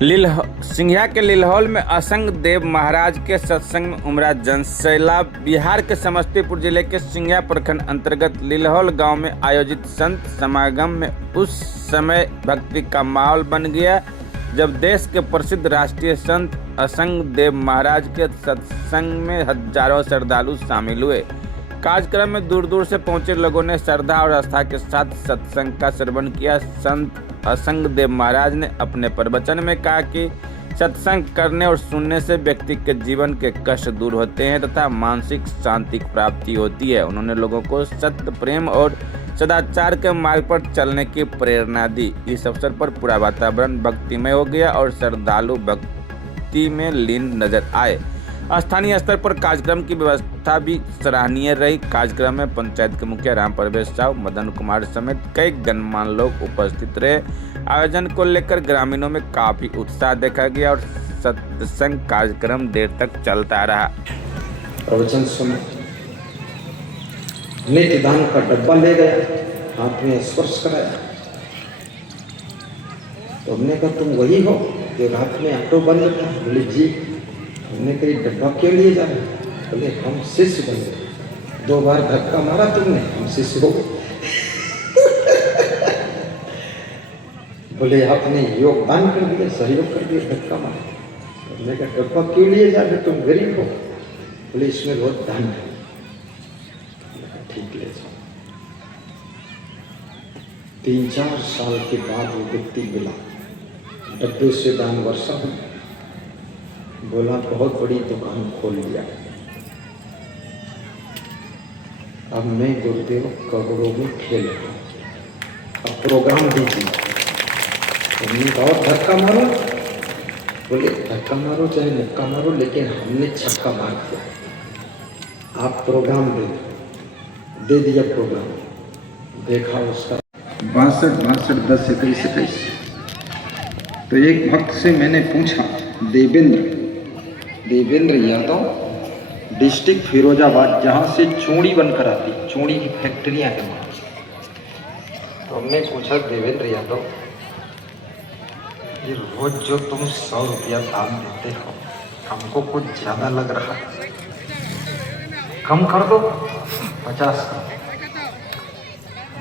सिंघिया के लिलहौल में असंग देव महाराज के सत्संग में उमड़ा जनसैलाब। बिहार के समस्तीपुर जिले के सिंघिया प्रखंड अंतर्गत लिलहौल गांव में आयोजित संत समागम में उस समय भक्ति का माहौल बन गया जब देश के प्रसिद्ध राष्ट्रीय संत असंग देव महाराज के सत्संग में हजारों श्रद्धालु शामिल हुए। कार्यक्रम में दूर दूर से पहुंचे लोगों ने श्रद्धा और आस्था के साथ सत्संग का श्रवण किया। संत असंग देव महाराज ने अपने प्रवचन में कहा कि सत्संग करने और सुनने से व्यक्ति के जीवन के कष्ट दूर होते हैं तथा मानसिक शांति की प्राप्ति होती है। उन्होंने लोगों को सत्य, प्रेम और सदाचार के मार्ग पर चलने की प्रेरणा दी। इस अवसर पर पूरा वातावरण भक्तिमय हो गया और श्रद्धालु भक्ति में लीन नजर आए। स्थानीय स्तर पर कार्यक्रम की व्यवस्था भी सराहनीय रही। कार्यक्रम में पंचायत के मुखिया राम प्रवेश साहु, मदन कुमार समेत कई गणमान्य लोग उपस्थित रहे। आयोजन को लेकर ग्रामीणों में काफी उत्साह देखा गया और सत्संग कार्यक्रम देर तक चलता रहा। प्रवचन सुना, नेत्रदान का डब्बा ले गया, हाथ में स्पर्श कराया तो हमने कहा तुम वही हो जो रात में ऑटो बंद था? बोले जी। हमने कही डब्बा क्यों लिए जा रहे? बोले हम शिष्य बन गए। 2 बार धक्का मारा तुमने, हम शिष्य हो। बोले आपने योगदान कर दिया, सहयोग कर दिया, धक्का मारा। हमने कहा डब्बा क्यों लिए जा रहे? तुम गरीब हो। बोले इसमें बहुत दान है। ठीक ले जाओ। 3-4 साल के बाद वो व्यक्ति मिला, डब्बे से दान वर्षा हुई। बोला बहुत बड़ी दुकान खोल लिया, अब मैं गुरुदेव करोड़ों में खेल रहा हूँ, अब प्रोग्राम दीजिए। हमने कहा और धक्का मारो। बोले धक्का मारो चाहे मुक्का मारो, लेकिन हमने छक्का मार दिया। आप प्रोग्राम दे दिया प्रोग्राम। देखा उसका 62, 10, 21। तो एक भक्त से मैंने पूछा, देवेंद्र यादव, डिस्ट्रिक्ट फिरोजाबाद, जहाँ से चूड़ी बनकर आती, चूड़ी की फैक्ट्रियाँ के मालिक। तो हमने पूछा देवेंद्र यादव, ये रोज जो तुम 100 रुपया दान देते हो, हमको कुछ ज़्यादा लग रहा है, कम कर दो, 50 का।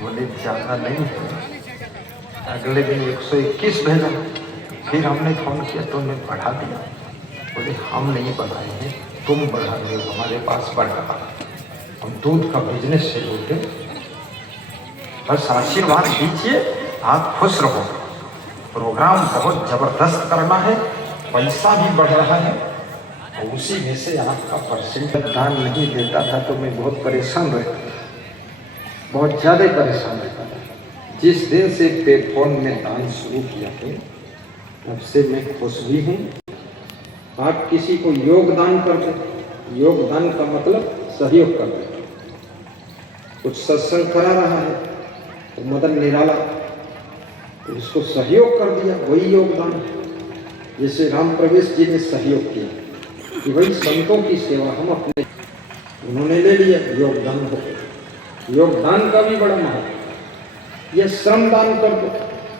बोले ज़्यादा नहीं है। अगले दिन 121 भेजा। फिर हमने फोन किया तो उन्हें बढ़ा दिया। बोले हम नहीं बढ़ाए हैं, तुम बढ़ा रहे हो, हमारे पास बढ़ रहा। हम दूध का बिजनेस से होते, बस आशीर्वाद दीजिए, आप खुश रहो। प्रोग्राम बहुत जबरदस्त करना है, पैसा भी बढ़ रहा है और उसी में से आपका परसेंट दान नहीं देता था तो मैं बहुत परेशान रहता था, बहुत ज़्यादा परेशान रहता था। जिस दिन से पे फोन में दान शुरू किया है तब से मैं खुश भी हूँ। आप किसी को योगदान कर दे, योगदान का मतलब सहयोग कर दे। कुछ सत्संग करा रहा है तो मदन निराला, तो उसको सहयोग कर दिया, वही योगदान है। जैसे राम प्रवेश जी ने सहयोग किया कि भाई संतों की सेवा हम अपने, उन्होंने ले लिया, योगदान हो गया। योगदान का भी बड़ा महत्व। यह श्रमदान कर दो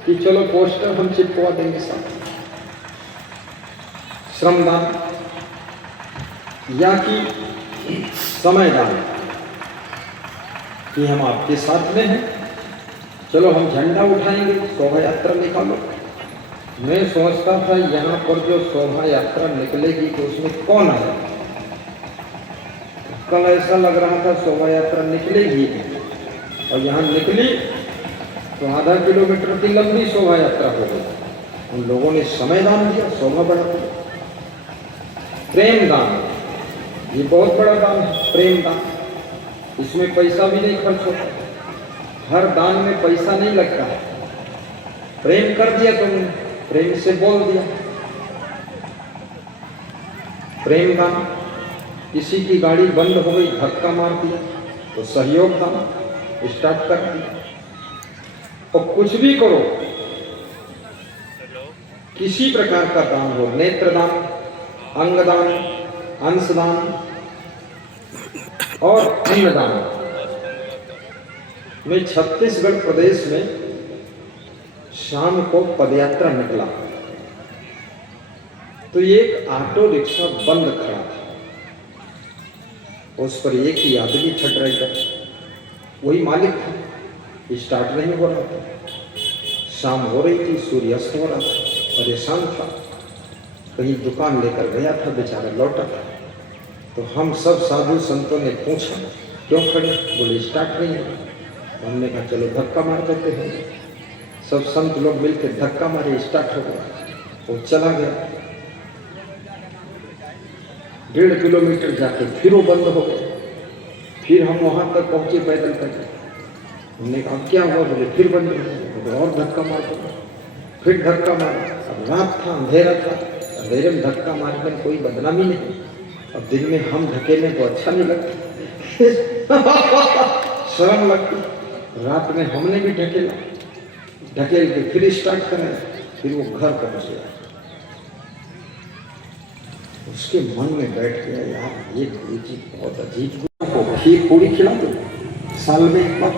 कि चलो पोस्टर हम चिपकवा देंगे साथ, श्रमदान, या कि समयदान कि हम आपके साथ में हैं, चलो हम झंडा उठाएंगे, शोभा यात्रा निकालो। मैं सोचता था यहाँ पर जो शोभा यात्रा निकलेगी तो उसमें कौन आएगा? कल ऐसा लग रहा था शोभा यात्रा निकलेगी और यहाँ निकली तो आधा किलोमीटर की लंबी शोभा यात्रा हो गई। उन लोगों ने समय दान दिया, शोभा बढ़ा दिया। प्रेम दान, ये बहुत बड़ा दान है, प्रेम दान। इसमें पैसा भी नहीं खर्च होता, हर दान में पैसा नहीं लगता है। प्रेम कर दिया तुमने, प्रेम से बोल दिया, प्रेम दान। किसी की गाड़ी बंद हो गई, धक्का मार दिया तो सहयोग दान, स्टार्ट कर दिया। और कुछ भी करो, किसी प्रकार का दान हो, नेत्रदान, अंगदान, अंशदान और अन्नदान। मैं छत्तीसगढ़ प्रदेश में शाम को पदयात्रा निकला तो एक ऑटो रिक्शा बंद खड़ा था, उस पर एक ही आदमी था, ड्राइवर, वही मालिक था। स्टार्ट नहीं हो रहा था। शाम हो रही थी, सूर्यास्त हो रहा था, परेशान था, कहीं दुकान लेकर गया था, बेचारा लौटा था। तो हम सब साधु संतों ने पूछा क्यों खड़े, बोले स्टार्ट नहीं है। तो हमने कहा चलो धक्का मार देते हैं। सब संत लोग मिलकर धक्का मारे, स्टार्ट हो गया, वो चला गया। 1.5 किलोमीटर जाके फिर वो बंद हो गया। फिर हम वहां तक पहुंचे पैदल पैदल। हमने कहा क्या हुआ, बोले फिर बंद हो गया। तो और धक्का मार दो, फिर धक्का मारा। अब रात था, अंधेरा था, अंधेरे में धक्का मारने में कोई बदनामी नहीं। अब दिन में हम धकेले तो अच्छा नहीं लगता, शर्म लगती। रात में हमने भी ढकेला, ढकेल के फिर स्टार्ट कराया, फिर वो घर पहुंच गया। उसके मन में बैठ गया, यार ये गुरु जी बहुत अजीब। गुरु को खीर पूरी खिला दो, साल में एक बार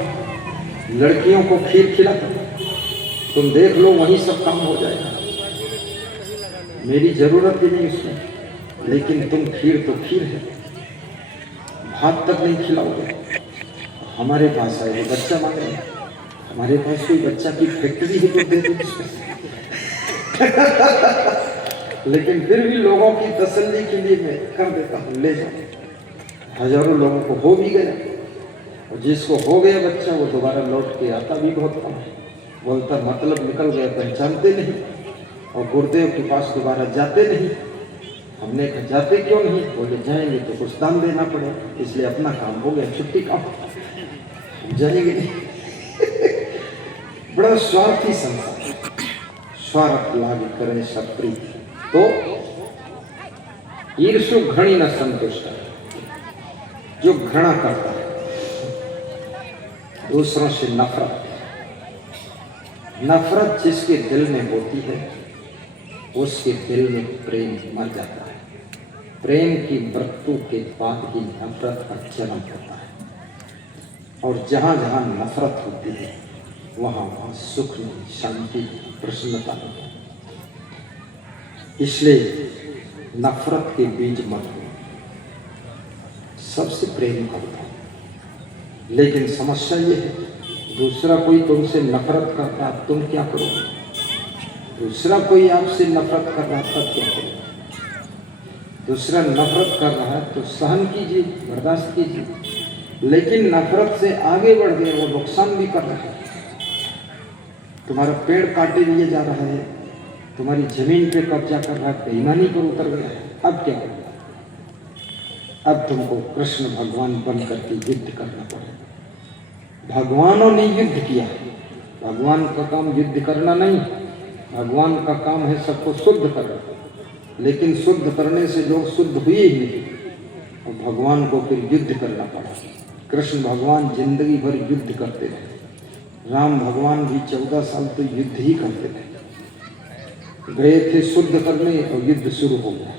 लड़कियों को खीर खिला दो, तुम देख लो वहीं सब काम हो जाएगा। मेरी जरूरत भी नहीं उसमें, लेकिन तुम खीर तो खीर है, भात तक नहीं खिलाओगे। हमारे पास आए, वो बच्चा मांग रहे, हमारे पास कोई बच्चा की फैक्ट्री है तो दे दो उसमें। लेकिन फिर भी लोगों की तसल्ली के लिए मैं कर देता हूँ, ले जाओ। हजारों लोगों को हो भी गया, और जिसको हो गया बच्चा वो दोबारा लौट के आता भी बहुत कम है। बोलता मतलब निकल गया, पहचानते नहीं, और गुरुदेव के पास दोबारा जाते नहीं। हमने कहा जाते क्यों नहीं, बोले जाएंगे तो कुछ दान देना पड़ेगा, इसलिए अपना काम हो गया, छुट्टी का जाएंगे नहीं। बड़ा स्वार्थी संसार, स्वार्थ लाभ करें सब प्रीति। तो ईर्षु घृणी न संतुष्ट, जो घृणा करता है दूसरों से नफरत, नफरत जिसके दिल में होती है उसके दिल में प्रेम मर जाता है। प्रेम की मृत्यु के बाद ही नफरत का जन्म होता है, और जहाँ जहाँ नफरत होती है वहाँ वहाँ सुख नहीं, शांति, प्रसन्नता नहीं। इसलिए नफरत के बीज मत हो, सबसे प्रेम करता है। लेकिन समस्या ये है, दूसरा कोई तुमसे नफरत करता है, तुम क्या करोगे? दूसरा कोई आपसे नफरत कर रहा था, क्या करोगे? दूसरा नफरत कर रहा है तो सहन कीजिए, बर्दाश्त कीजिए। लेकिन नफरत से आगे बढ़ गए, वो नुकसान भी कर रहा है, तुम्हारा पेड़ काटे लिए जा रहा है, तुम्हारी जमीन पे कब्जा कर रहा है, बेईमानी पर उतर गया है। अब क्या होगा? अब तुमको कृष्ण भगवान बन करके युद्ध करना पड़ेगा। भगवानों ने युद्ध किया, भगवान का काम युद्ध करना नहीं, भगवान का काम है सबको शुद्ध करना। लेकिन शुद्ध करने से लोग शुद्ध हुए ही नहीं, और भगवान को फिर युद्ध करना पड़ा। कृष्ण भगवान जिंदगी भर युद्ध करते रहे, राम भगवान भी 14 साल तो युद्ध ही करते रहे। गए थे शुद्ध करने और युद्ध शुरू हो गया।